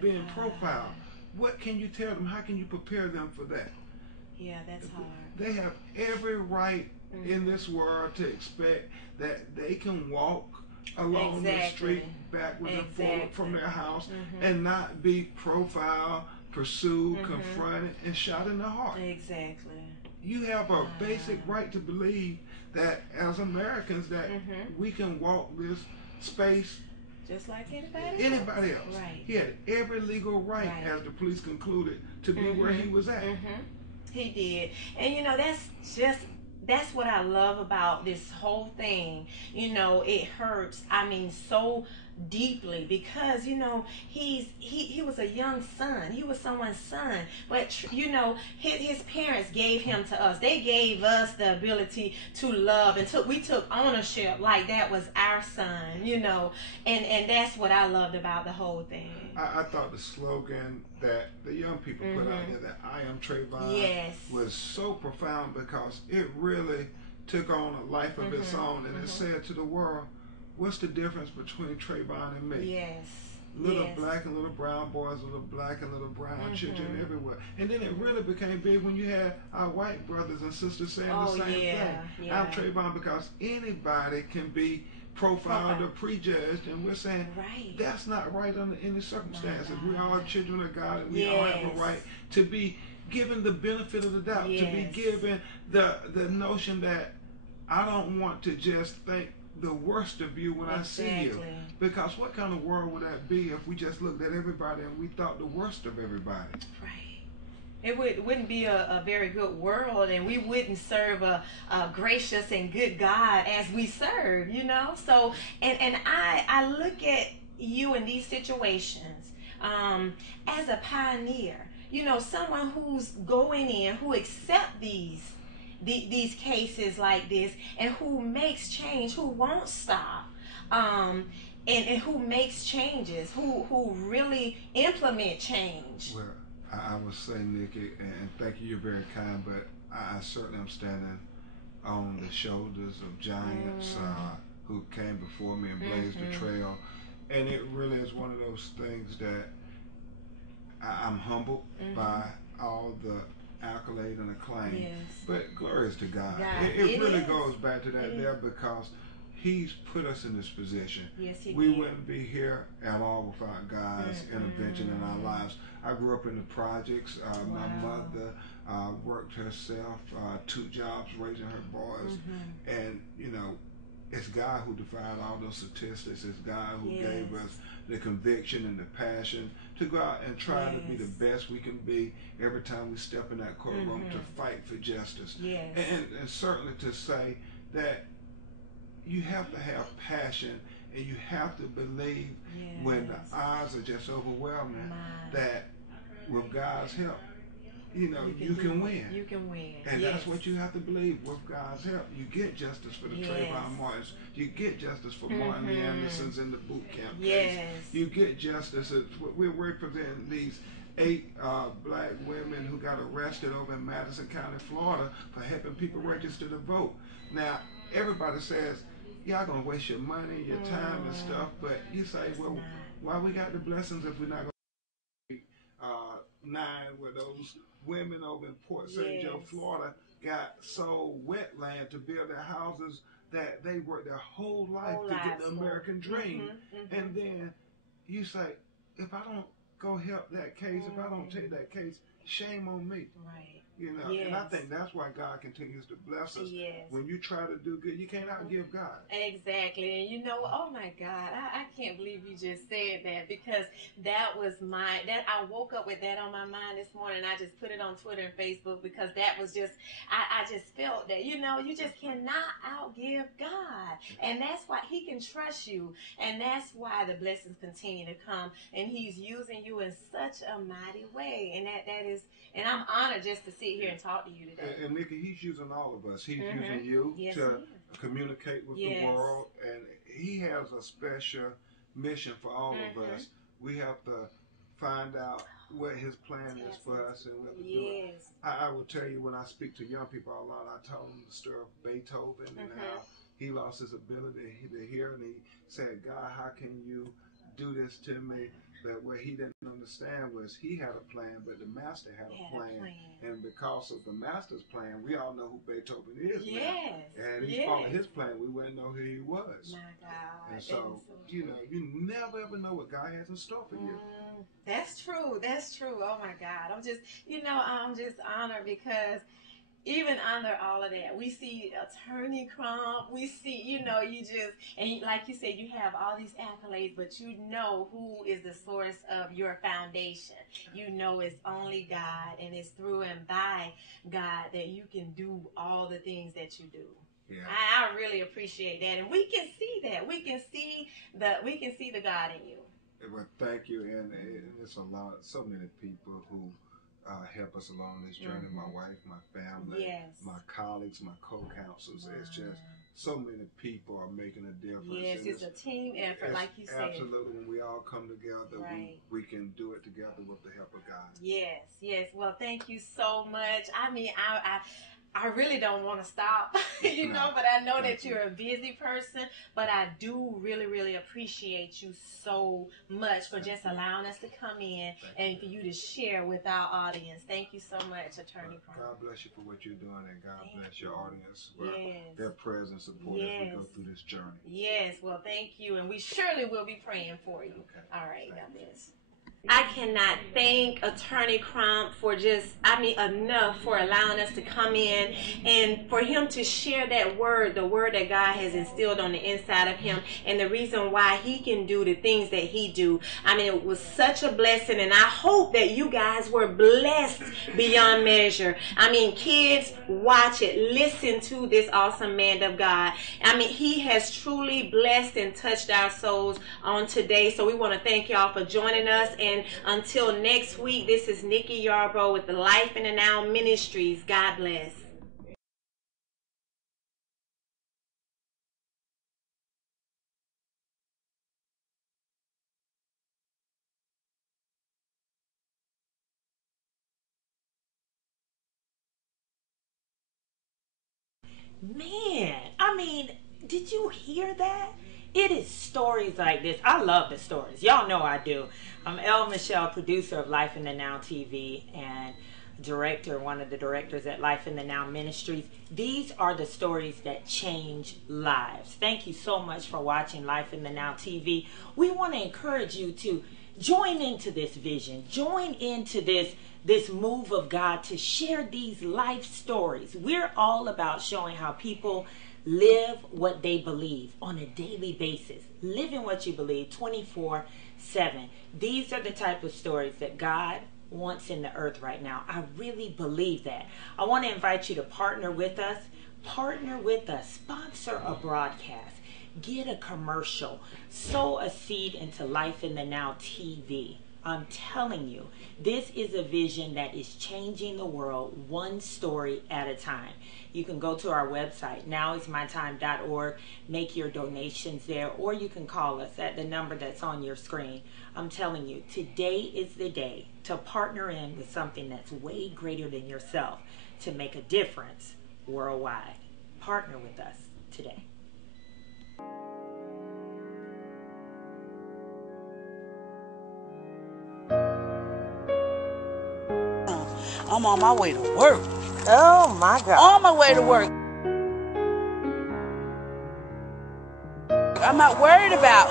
being profiled. What can you tell them? How can you prepare them for that? Yeah, that's hard. They have every right in this world to expect that they can walk along the street backward and forward from their house and not be profiled, pursued, confronted, and shot in the heart. Exactly. You have a basic right to believe that as Americans that we can walk this space just like anybody else. Right. He had every legal right, as the police concluded, to be where he was at. He did. And you know, that's what I love about this whole thing. You know, it hurts, I mean, so deeply, because you know he was a young son. He was someone's son, but you know his parents gave him to us. They gave us the ability to love, and we took ownership like that was our son, you know. And that's what I loved about the whole thing. I thought the slogan that the young people put out there, that I am Trayvon, was so profound, because it really took on a life of its own, and it said to the world, what's the difference between Trayvon and me? Yes. Little black and little brown boys, little black and little brown children everywhere. And then it really became big when you had our white brothers and sisters saying the same thing. I'm Trayvon, because anybody can be profiled or prejudged, and we're saying that's not right under any circumstances. We are all children of God, and we all have a right to be given the benefit of the doubt, to be given the notion that I don't want to just think the worst of you when I see you. Because what kind of world would that be if we just looked at everybody and we thought the worst of everybody? Right. It wouldn't be a very good world, and we wouldn't serve a gracious and good God as we serve, you know? So, and I look at you in these situations as a pioneer, you know, someone who's going in, who accept these cases like this, and who makes change, who won't stop, and who makes changes, who really implement change. Well, I would say, Nikki, and thank you, you're very kind, but I certainly am standing on the shoulders of giants who came before me and blazed the trail. And it really is one of those things that I'm humbled by all the accolade and acclaim, but glory is to God. It really goes back to that there, because He's put us in this position. We wouldn't be here at all without God's intervention in our lives. I grew up in the projects. My mother worked herself, 2 jobs raising her boys, and you know, it's God who defied all those statistics. It's God who gave us the conviction and the passion to go out and try to be the best we can be every time we step in that courtroom to fight for justice. And certainly to say that you have to have passion, and you have to believe when the odds are just overwhelming that with God's help, you know, you can win. You can win. And that's what you have to believe. With God's help, you get justice for the Trayvon Martins. You get justice for Martin the Andersons in the boot camp case. You get justice. We're representing these 8 black women who got arrested over in Madison County, Florida, for helping people register to vote. Now, everybody says, y'all gonna waste your money, your time and stuff, but you say, well, why we got the blessings if we're not gonna 9 where those women over in Port St. Joe, Florida, got sold wetland to build their houses that they worked their whole life to get the American dream. And then you say, if I don't go help that case, if I don't take that case, shame on me. You know, and I think that's why God continues to bless us. When you try to do good, you can't outgive God. Exactly. And you know, oh my God, I can't believe you just said that, because that was I woke up with that on my mind this morning. I just put it on Twitter and Facebook, because that was just, I just felt that, you know, you just cannot outgive God. And that's why He can trust you. And that's why the blessings continue to come. And He's using you in such a mighty way. And that is, and I'm honored just to see here and talk to you today. And Nikki, He's using all of us. He's using you to communicate with the world, and He has a special mission for all of us. We have to find out what His plan is for us and what to do. I will tell you, when I speak to young people a lot, I tell them the story of Beethoven and how he lost his ability to hear, and he said, God, how can you do this to me? But what he didn't understand was he had a plan, but the master had a plan. And because of the master's plan, we all know who Beethoven is. Yes. And he followed his plan. We wouldn't know who he was. My God. And so, you know, you never ever know what God has in store for you. That's true. That's true. Oh my God. I'm just, I'm just honored because even under all of that, we see Attorney Crump, we see, and like you said, you have all these accolades, but you know who is the source of your foundation. You know it's only God, and it's through and by God that you can do all the things that you do. Yeah. I really appreciate that, and we can see that. We can see the God in you. Well, thank you, and it's so many people who help us along this journey. My wife, my family, my colleagues, my co-counsels. It's just so many people are making a difference. Yes, it's a team effort, like you said. Absolutely. When we all come together, we can do it together with the help of God. Yes, yes. Well, thank you so much. I mean, I really don't want to stop, but I know that you're a busy person, but I do really, really appreciate you so much for just allowing us to come in and for you to share with our audience. Thank you so much, Attorney Crump. God bless you for what you're doing, and God bless your audience for their prayers and support as we go through this journey. Yes, well, thank you, and we surely will be praying for you. Okay. All right, God bless. I cannot thank Attorney Crump for enough for allowing us to come in and for him to share that word, the word that God has instilled on the inside of him, and the reason why he can do the things that he do. I mean, it was such a blessing, and I hope that you guys were blessed beyond measure. I mean, kids, watch it. Listen to this awesome man of God. I mean, he has truly blessed and touched our souls on today, so we want to thank y'all for joining us. And until next week, this is Nicky Yarborough with the Life in the Now Ministries. God bless. Man, I mean, did you hear that? It is stories like this. I love the stories. Y'all know I do. I'm Elle Michelle, producer of Life in the Now TV and one of the directors at Life in the Now Ministries. These are the stories that change lives. Thank you so much for watching Life in the Now TV. We want to encourage you to join into this vision. Join into this move of God to share these life stories. We're all about showing how people live what they believe on a daily basis. Living what you believe 24/7. These are the type of stories that God wants in the earth right now. I really believe that. I want to invite you to partner with us. Partner with us. Sponsor a broadcast. Get a commercial. Sow a seed into Life in the Now TV. I'm telling you, this is a vision that is changing the world one story at a time. You can go to our website, nowismytime.org, make your donations there, or you can call us at the number that's on your screen. I'm telling you, today is the day to partner in with something that's way greater than yourself to make a difference worldwide. Partner with us today. I'm on my way to work. Oh my God. On my way to work. I'm not worried about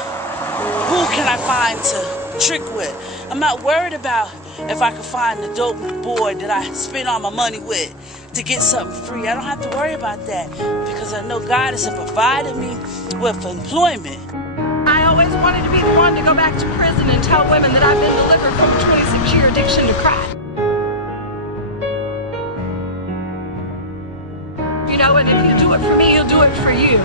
who can I find to trick with. I'm not worried about if I can find the dope boy that I spend all my money with to get something free. I don't have to worry about that because I know God has provided me with employment. I always wanted to be the one to go back to prison and tell women that I've been delivered from a 26-year addiction to crack. And if you do it for me, you'll do it for you.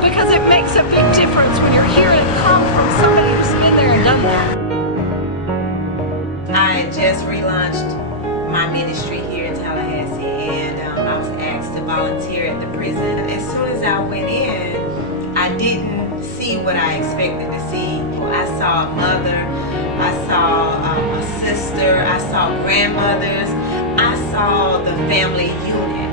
Because it makes a big difference when you're hearing it come from somebody who's been there and done that. I just relaunched my ministry here in Tallahassee, and I was asked to volunteer at the prison. As soon as I went in, I didn't see what I expected to see. I saw a mother, I saw a sister, I saw grandmothers, I saw the family unit.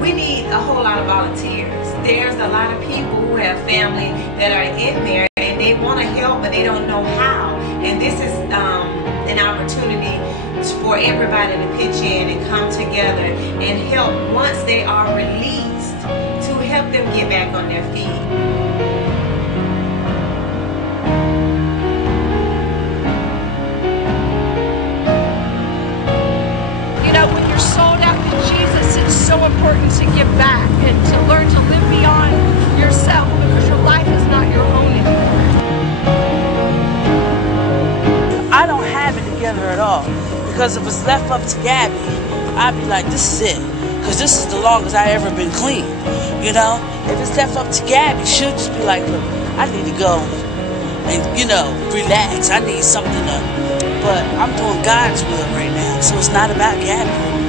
We need a whole lot of volunteers. There's a lot of people who have family that are in there and they want to help, but they don't know how. And this is an opportunity for everybody to pitch in and come together and help once they are released, to help them get back on their feet. You know, when you're sold out to Jesus, it's so important to give back and to learn to live beyond yourself, because your life is not your own anymore. I don't have it together at all, because if it's left up to Gabby, I'd be like, this is it, because this is the longest I ever been clean, you know? If it's left up to Gabby, she'll just be like, look, I need to go and, you know, relax. I need something to, but I'm doing God's will right now, so it's not about Gabby.